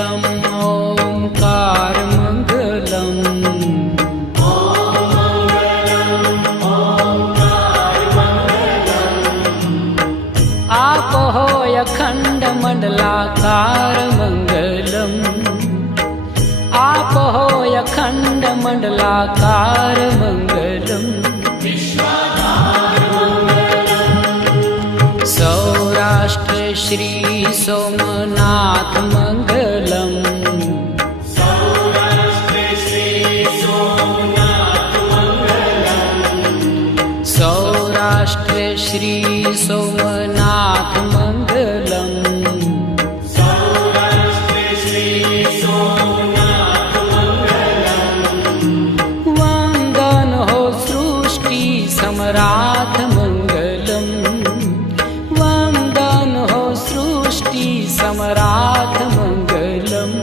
मङ्गलम् ओङ्कारमङ्गलम् आपोय खण्डमण्डलाकारमङ्गलम् आपोय खण्डमण्डलाकारमङ्गलम् सौराष्ट्र श्री सोमनाथ मङ्गलम् सौराष्ट्र श्री सोमनाथ मङ्गलम् वन्दन हो सृष्टि सम्राट मङ्गलम् वन्दन हो सृष्टि सम्राट मङ्गलम्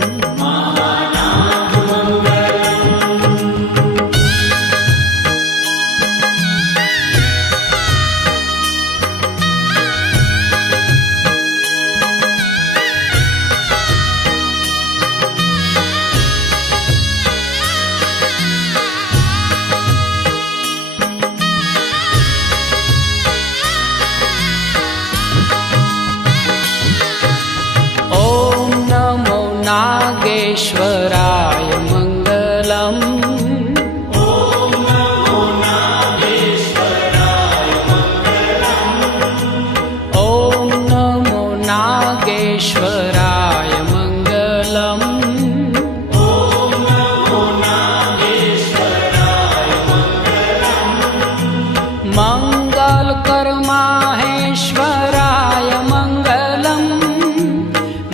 नागेश्वराय मङ्गलम् ॐ नमो नागेश्वराय मङ्गलम् ॐ नमो नागेश्वराय मङ्गलम् ॐ नमो नागेश्वराय मङ्गलम् मङ्गलकर माहेश्वराय मङ्गलम्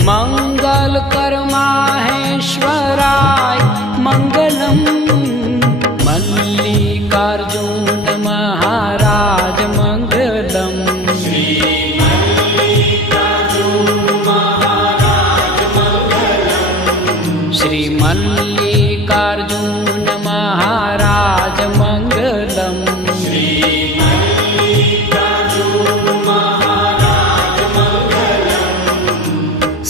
मङ्गलकर माहेश्वराय मङ्गलम् मल्लिकार्जुन महाराज मङ्गलम् श्री मल्लिकार्जुन महाराज मङ्गलम् श्री मल्लिकार्जुन महाराज मङ्गलम् श्री मल्लिकार्जुन महाराज मङ्गलम्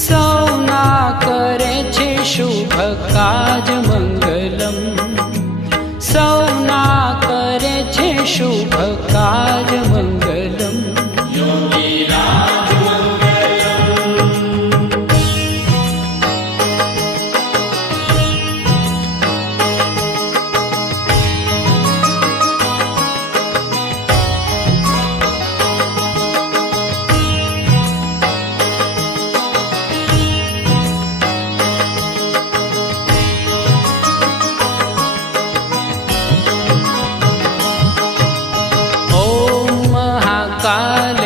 सौना करे छे शुभ काज मंगलम सौना करे छे शुभ काज मंगलम योगीराज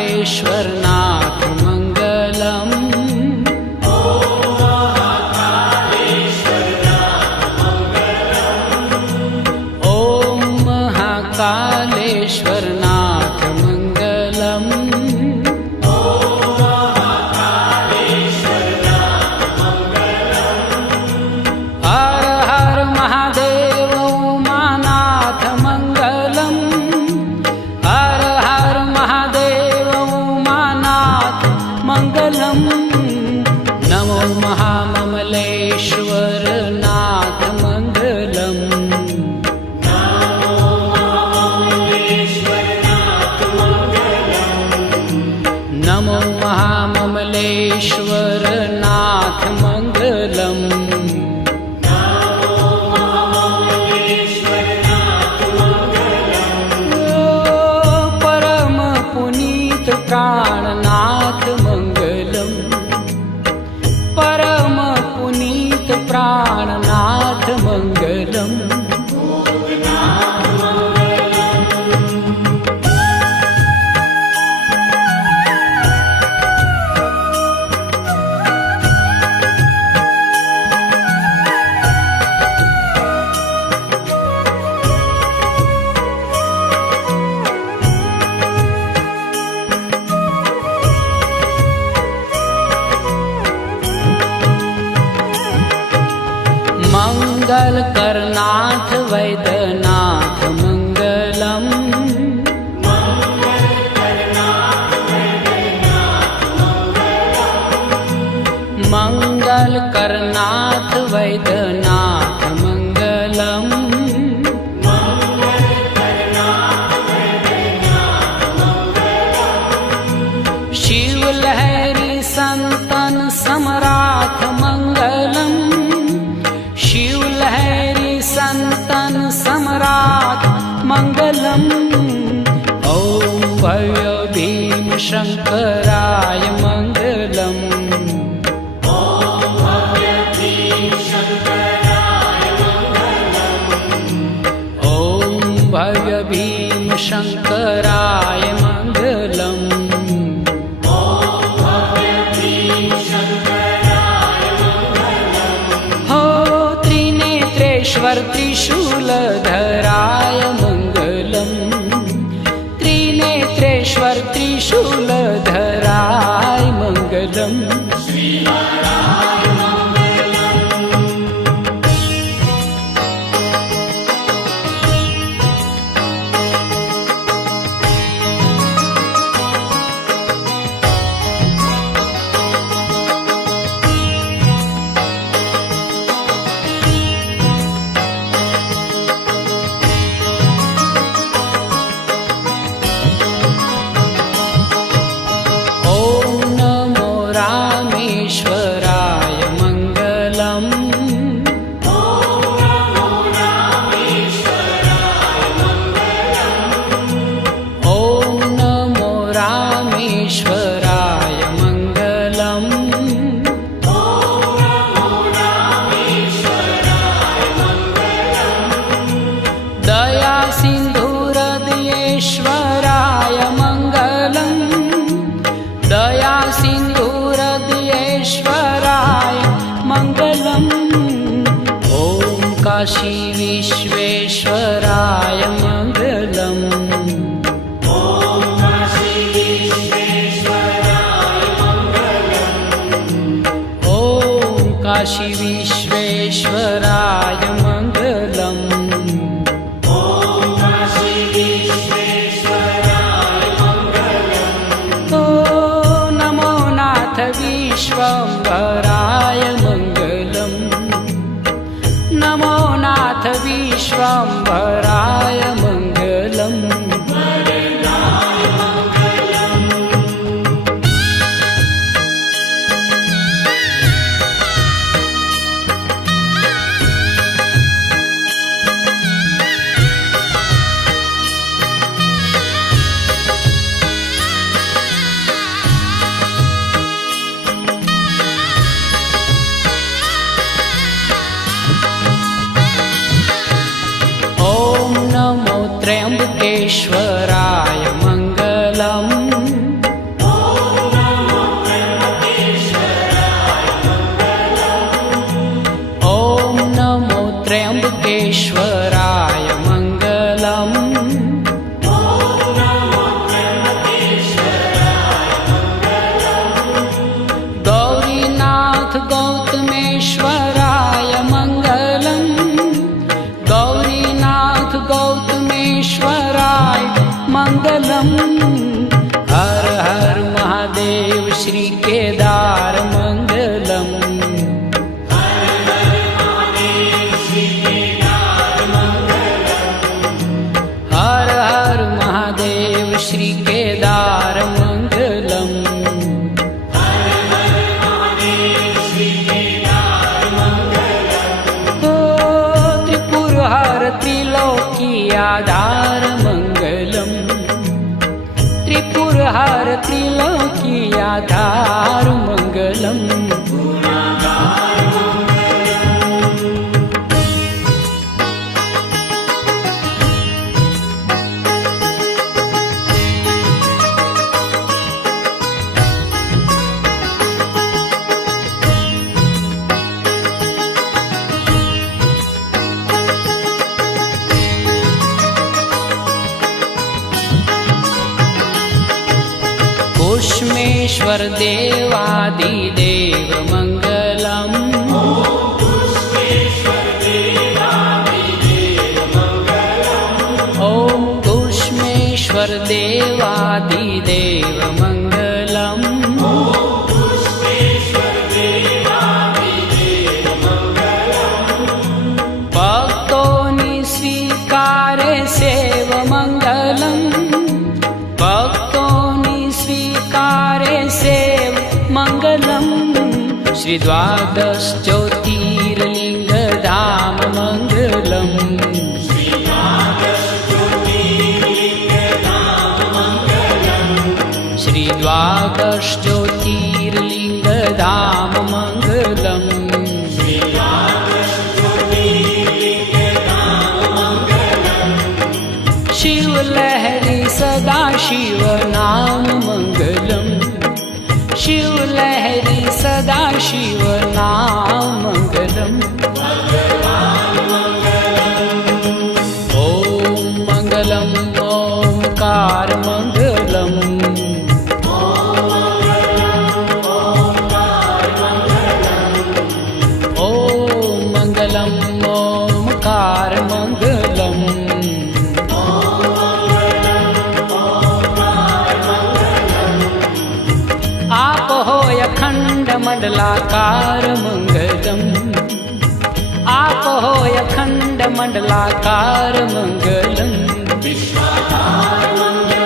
कालेश्वरनाथ मङ्गलम् ॐ महाकालेश्वरनाथ मङ्गलम् हर हर महादेव उमानाथ मङ्गलम् हर हर महादेव उमानाथ मङ्गलम् नमो महाममलेश्वर नाथ मङ्गलम् नमो महाममलेश्वर नाथ मङ्गलम् परम पुनीत प्राणनाथ मङ्गलम् परम पुनीत प्राणनाथ मङ्गलम् मंगल करनाथ वैद्यनाथ मंगलम मंगल करनाथ वैद्यनाथ मंगलम। शिव लहरी संतन सम्राट मंगलम। शिव लहरी संतन सम्राट मंगलम। ओम भव्य भीम शंकराय मंगलम। ओम भव्य भीम शंकराय मंगलम। ओम भव्य भीम शंकराय मंगलम। त्रिनेत्रेश्वर त्रिशूलधराय मंगलम। त्रिनेत्रेश्वर त्रिशूलधराय मंगलम। रामेश्वराय मंगलम। ओम नमो रामेश्वराय मंगलम। दया सिंधुहृदयेश्वराय मंगलम। दया सिंधुहृदयेश्वराय मंगलम। ओम काशी विश्वेश्वराय मंगलम। ओम काशी विश्वेश्वराय मंगलम। ओम काशी विश्वेश्वराय मंगलम। ओम काशी विश्वेश्वराय मंगलम। ओ नमो नाथ विश्वम्भराय मंगलम। नमो नाथ विश्वम्भराय मंगलम। ओम नमो त्र्यंबकेश्वराय मंगलम। ओम नमो त्र्यंबकेश्वराय मंगलम। गौरीनाथ गौतमेश्वराय मंगलम। गौरीनाथ गौतमेश्वराय मंगलम। हर हर महादेव श्री केदार मंगलम। हर हर महादेव श्री केदार मंगलम। त्रिपुर हर त्रिलोकी आधार मंगलम। त्रिपुर हर त्रिलोकी आधार मंगलम। कुष्मेश्वर देवादिदेव मंगलम। ओम कुष्मेश्वर देवादिदेव मंगलम। पुष्पेश्वर देव श्री द्वादश ज्योतिर्लिंग धाम मंगलम श्री द्वादश ज्योतिर्लिंग धाम मंगलम शिव लहरी सदा शिव नाम मंगलम शिव लहरी सदा शिव नाम मंगलम ओम मंगलम ओमकार मंगलम ओम मंगलम ओमकार मंगलम आप हो अखंड मंडलाकार मंगलम आप हो अखंड मंडलाकार मंगलम विश्वाकार मंगलम